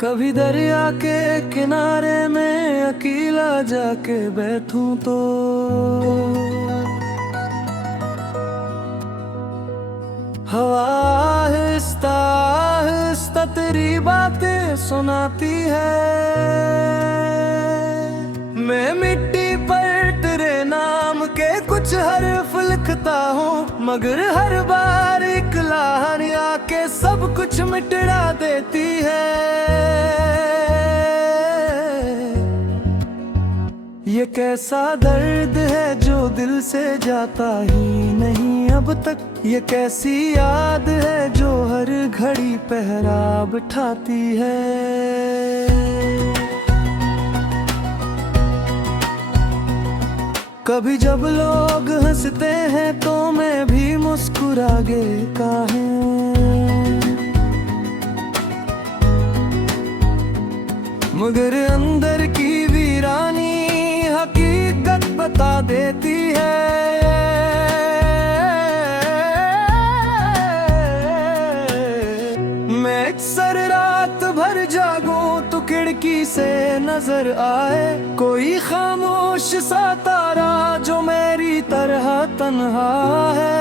कभी दरिया के किनारे में अकेला जाके बैठूं तो हवा आहिस्ता आहिस्ता तेरी बातें सुनाती है। मैं मिट्टी पर तेरे नाम के कुछ हर्फ लिखता हूँ, मगर हर बार एक लहर आके सब कुछ मिटा देती है। ये कैसा दर्द है जो दिल से जाता ही नहीं अब तक, ये कैसी याद है जो हर घड़ी पहरा बिठाती है। कभी जब लोग हंसते हैं तो मैं भी मुस्कुरा गे काहे, मगर अंदर की वीरानी हकीकत बता देती है। मैं अक्सर रात भर जागूं तो खिड़की से नजर आए कोई खामोश सा तारा जो मेरी तरह तन्हा है।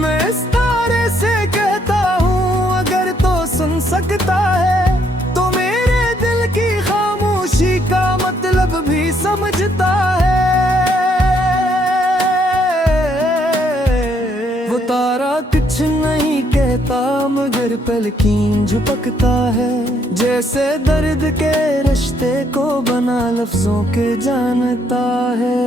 मैं इस तारे से कहता हूँ अगर तो सुन सकता है तो मेरे दिल की खामोशी का मतलब भी समझता है। वो तारा कुछ नहीं कहता मगर पलकीं झपकता है, जैसे दर्द के रिश्ते को बना लफ्जों के जानता है।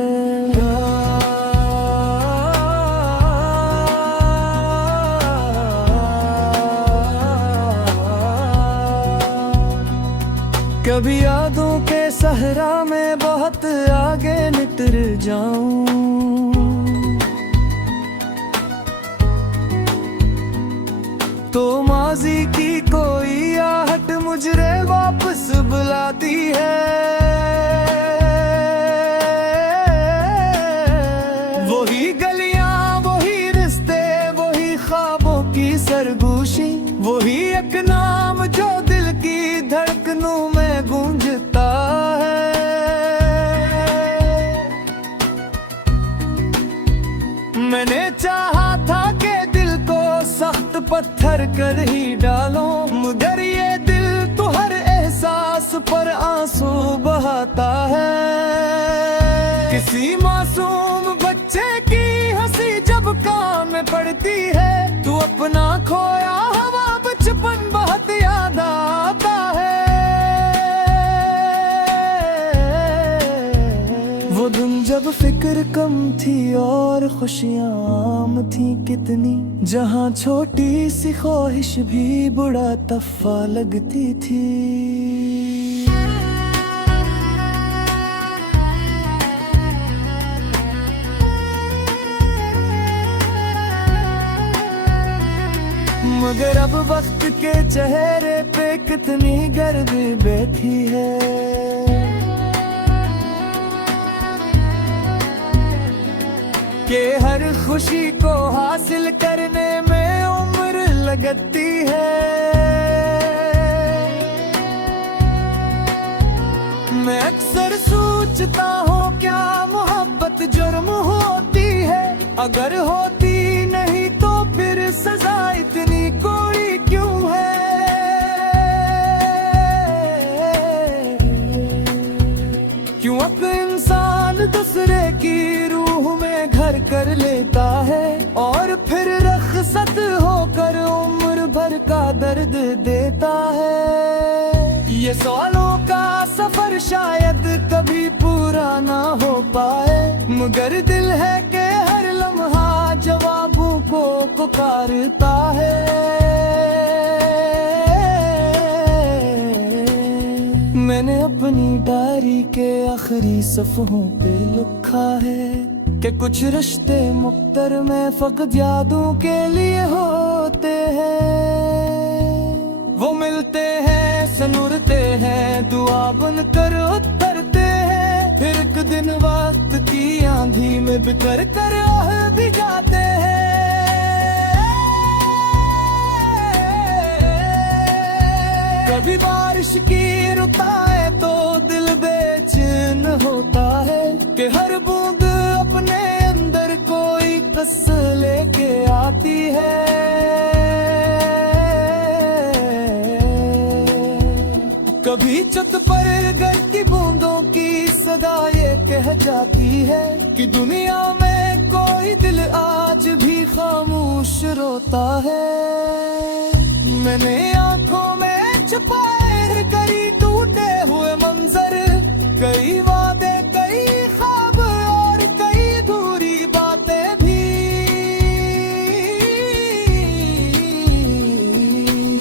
कभी यादों के सहरा में बहुत आगे नितर जाऊं, तो माजी की कोई आहट मुझे वापस बुलाती है। वही गलियां, वही रिश्ते, वही ख्वाबों की सरगोशी, वही एक नाम जो दिल की धड़कनों में गूंजता है। मैंने चाहा था कि दिल को सख्त पत्थर कर ही डालो, मगर ये दिल तो हर एहसास पर आंसू बहाता है। किसी मासूम बच्चे की हंसी जब कान में पड़ती है तो अपना खोया हवा बचपन बहुत याद आता है। वो दिन जब फिक्र कम थी और खुशियाँ आम थी कितनी, जहाँ छोटी सी ख्वाहिश भी बुरा तफा लगती थी। मगर अब वक्त के चेहरे पे कितनी गर्द बैठी है, कि हर खुशी को हासिल करने में उम्र लगती है। मैं अक्सर सोचता हूँ क्या मोहब्बत जुर्म होती है, अगर होती नहीं तो फिर सजा इतनी कोड़ी क्यों है। क्यों अब इंसान दूसरे की रूह में घर कर लेता है और फिर रख्सत होकर उम्र भर का दर्द देता है। ये सवालों का सफर शायद कभी पूरा ना हो पाए, मगर दिल है कि हर लम्हा जवाबों को पुकारता है। मैंने अपनी डायरी के आखिरी सफ़हों पे लिखा है कि कुछ रिश्ते मुक्तर में फकत यादों के लिए होते हैं। वो मिलते हैं, सनुरते हैं, दुआ बनकर उतरते हैं, फिर एक दिन वक्त की आंधी में बिखर कर आह भी जाते हैं। कभी बारिश की रुताए तो दिल बेचैन होता है कि हर बूंद अपने अंदर कोई कस लेके आती है। कभी छत पर गिरती बूंदों की सदा ये कह जाती है कि दुनिया में कोई दिल आज भी खामोश रोता है। मैंने आंखों में छुपाए कई टूटे हुए मंजर, कई वादे, कई ख्वाब और कई दूरी बातें भी।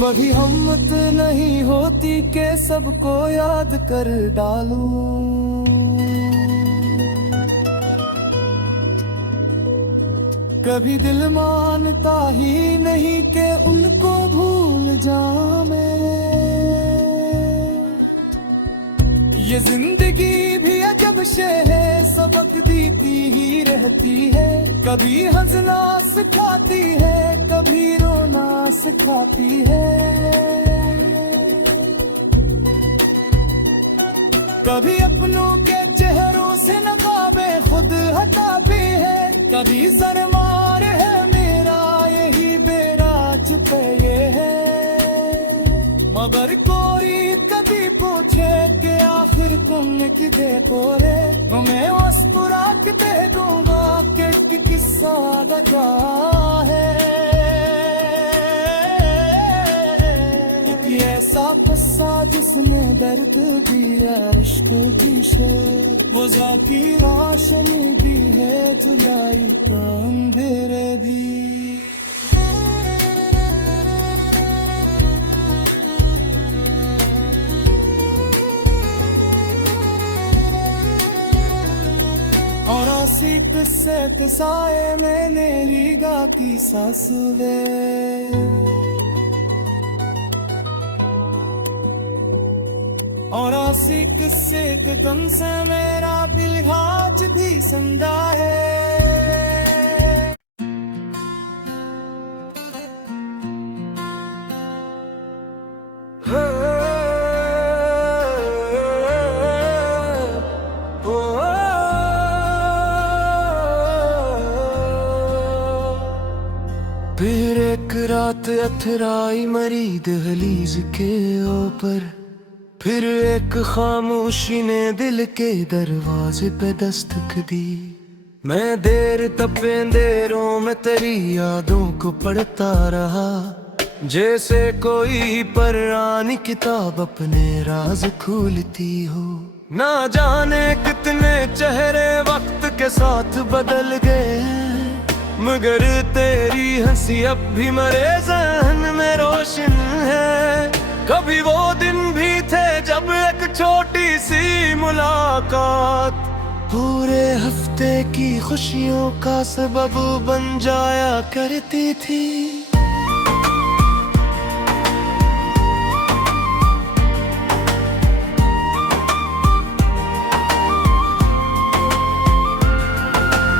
वही हिम्मत नहीं होती कि सबको याद कर डालूं। कभी दिल मानता ही नहीं कि उनको भूल जाऊं मैं। ये जिंदगी भी अजब शे है, सबक देती ही रहती है। कभी हंसना सिखाती है, कभी रोना सिखाती है। कभी अपनों के चेहरों से नकाबे खुद हटाती है। कभी शर्मार है मेरा यही बेरा छुपे ये है। मगर कोई कभी पूछे कि आखिर तुमने किदे कोरे, मैं मुस्कुरा के दे दूंगा कि किस्सा लगा है। एक ऐसा किस्सा जिसमें दर्द भी है, इश्क भी है, वो जाकी रोशनी भी है, जुलाई का अंधेरे भी। और आसी किस्से किसाए मैंने लीगा की सासुवे। और आसी किस्से के गम से मेरा दिल आज भी संदा है। फिर एक रात अथराई मरी दहलीज के ऊपर, फिर एक खामोशी ने दिल के दरवाजे पे दस्तक दी। मैं देर तपे देरों में तेरी यादों को पढ़ता रहा, जैसे कोई पुरानी किताब अपने राज खोलती हो। ना जाने कितने चेहरे वक्त के साथ बदल गए, मगर तेरी हंसी अब भी मेरे ज़हन में रोशन है। कभी वो दिन भी थे जब एक छोटी सी मुलाकात पूरे हफ्ते की खुशियों का सबब बन जाया करती थी।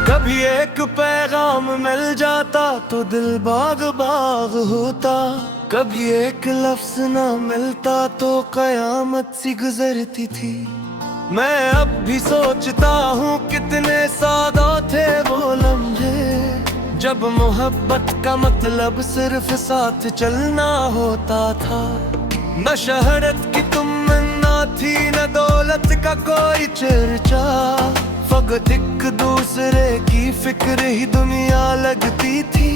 कभी एक पैगाम मिल जाता तो दिल बाग बाग होता, कभी एक लफ्ज ना मिलता तो कयामत सी गुजरती थी। मैं अब भी सोचता हूँ कितने सादा थे वो लम्हे, जब मोहब्बत का मतलब सिर्फ साथ चलना होता था। न शहरत की तमन्ना थी, न दौलत का कोई चर्चा, फकत एक दूसरे की फिक्र ही दुनिया लगती थी।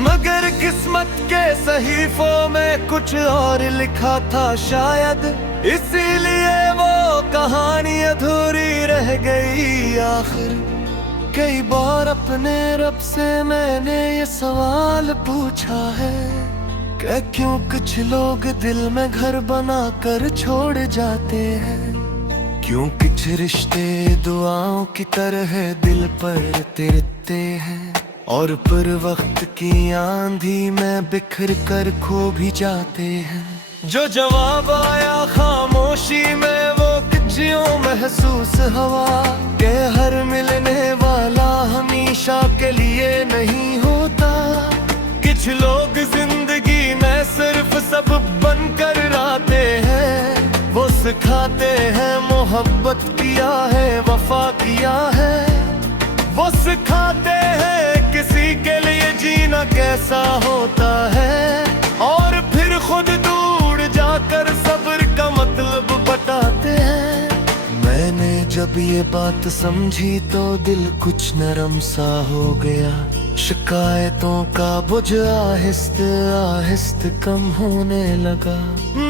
मगर किस्मत के सहीफों में कुछ और लिखा था शायद, इसीलिए वो कहानी अधूरी रह गई आखिर। कई बार अपने रब से मैंने ये सवाल पूछा है कि क्यों कुछ लोग दिल में घर बना कर छोड़ जाते हैं, क्यों कुछ रिश्ते दुआओं की तरह दिल पर तिरते हैं, और पर वक्त की आंधी में बिखर कर खो भी जाते हैं। जो जवाब आया खामोशी में वो कुछ यूं महसूस हुआ कि हर मिलने वाला हमेशा के लिए नहीं होता। कुछ लोग जिंदगी में सिर्फ सब बनकर सिखाते हैं मोहब्बत किया है, वफा किया है। वो सिखाते हैं किसी के लिए जीना कैसा होता है, और फिर खुद दूर जाकर सब्र का मतलब बताते हैं। मैंने जब ये बात समझी तो दिल कुछ नरम सा हो गया। शिकायतों का बोझ आहिस्ते आहिस्ते कम होने लगा।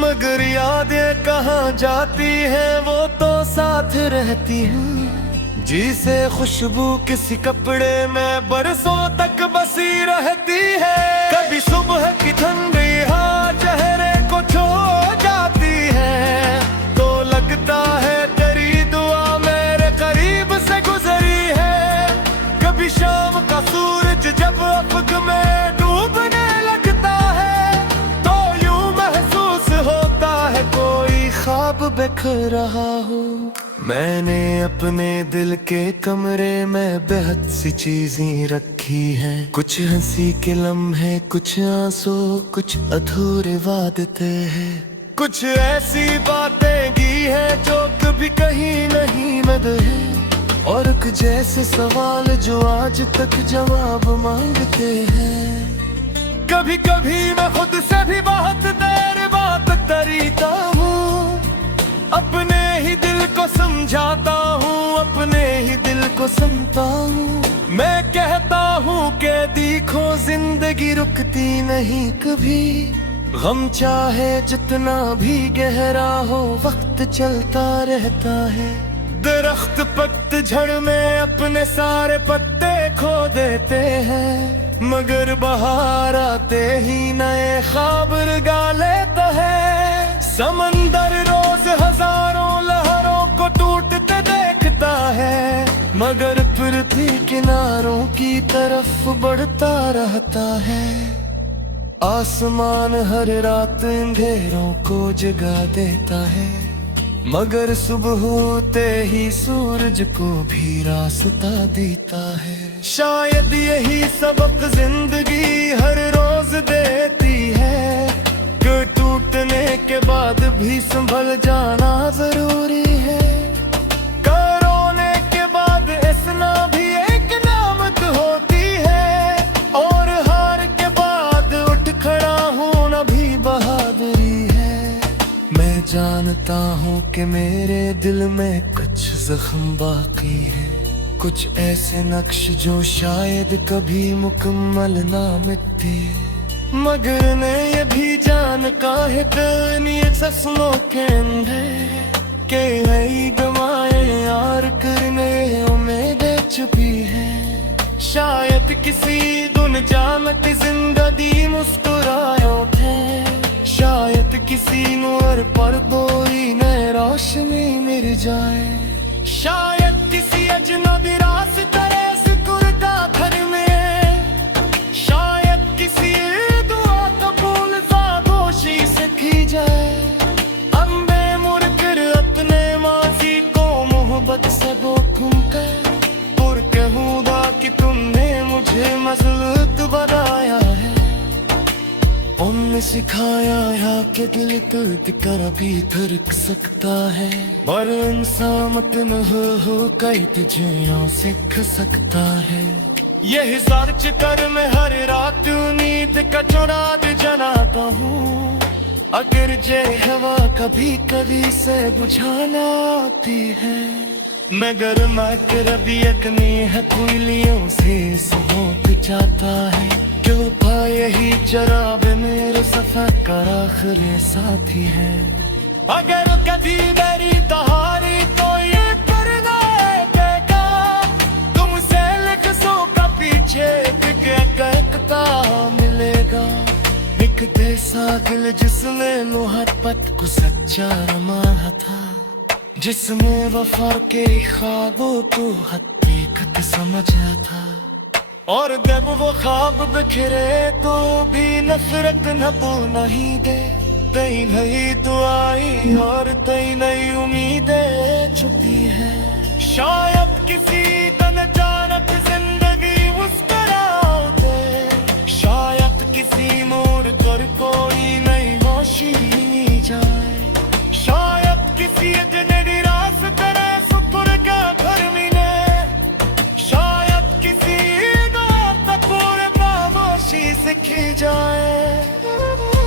मगर यादें कहाँ जाती हैं, वो तो साथ रहती हैं। जिसे खुशबू किसी कपड़े में बरसों तक बसी रहती है। कभी सुबह की ठंडी हवा चेहरे को छू जाती है, तो लगता है तेरी दुआ मेरे करीब से गुजरी है। कभी शाम का सूरज जब अफक में डूबने लगता है, तो यूं महसूस होता है कोई ख्वाब बिखर रहा हो। मैंने अपने दिल के कमरे में बेहद सी चीजें रखी हैं। कुछ हंसी के लम्हे, कुछ आंसू, कुछ अधूरे वादते हैं। कुछ ऐसी बातें की है जो कभी कहीं नहीं मिले, और कुछ ऐसे सवाल जो आज तक जवाब मांगते हैं। कभी कभी मैं खुद से भी बहुत देर बात करता हूँ, अपने ही दिल को समझाता हूँ, अपने ही दिल को सुनता हूँ। मैं कहता हूँ कि देखो जिंदगी रुकती नहीं कभी। गम चाहे जितना भी गहरा हो, वक्त चलता रहता है। दरख्त पतझड़ में अपने सारे पत्ते खो देते हैं, मगर बहार आते ही नए ख्वाब लगा लेता है। समंदर रोज हजारों लहरों को टूटते देखता है, मगर फिर भी किनारों की तरफ बढ़ता रहता है। आसमान हर रात अंधेरों को जगा देता है, मगर सुबह होते ही सूरज को भी रास्ता देता है। शायद यही सबक जिंदगी हर रोज देती है, कि टूटने के बाद भी संभल जाना जरूरी है। रोने के बाद हंसना भी एक नामत होती है, और हार के बाद उठ खड़ा होना भी बहादुरी है। मैं जानता हूँ कि मेरे दिल में कुछ जख्म बाकी है, कुछ ऐसे नक्श जो शायद कभी मुकम्मल ना मिटते। मगर मैं ये भी जान का है कहानी सपनों के अंदर, के वही गवाए यार करने उम्मीदें छुपी है। शायद किसी गुन जामत जिंदगी मुस्कुरायो थे, शायद किसी नूर पर कोई नई रोशनी मिल जाए। शायद किसी अजनबी रास्ते सिकुड़ता घर में, शायद किसी दुआ कबूल खामोशी से की जाए। अम्बे मुड़कर अपने माजी को मोहब्बत से घूम कर पुर कहूँगा कि तुमने मुझे मजलूत बनाया है। उनने सिखाया है कि दिल टूट कर भी धड़क सकता है, पर इंसान मत न हो कैद जीना सीख सकता है। यही सर्च कर मैं हर रात उम्मीद का चुराग जलाता हूँ, अगर जे हवा कभी कभी से बुझाना आती है। मगर मैं कर भी अग्नि है कोयलियों से सहोक जाता है, क्यों था यही जराब मेरे सफर का आखिरी साथी है। अगर कभी मेरी तहारी तो ये करना है बेटा, तुमसे लफ्जों का पीछे कहता मिलेगा। एक ऐसा दिल जिसने मोहब्बत को सच्चा रमाया था, जिसमें वफा के ख्वाबों को हकीकत समझा था। और जब वो ख्वाब बिखरे तो भी नफरत न बोलना ही दे। कई नई दुआएं और कई नई उम्मीदें छुपी है। शायद किसी तन अचानक जिंदगी मुस्कुराते, शायद किसी मोड़ कर कोई नई रोशनी जाए, शायद किसी सीखी जाए।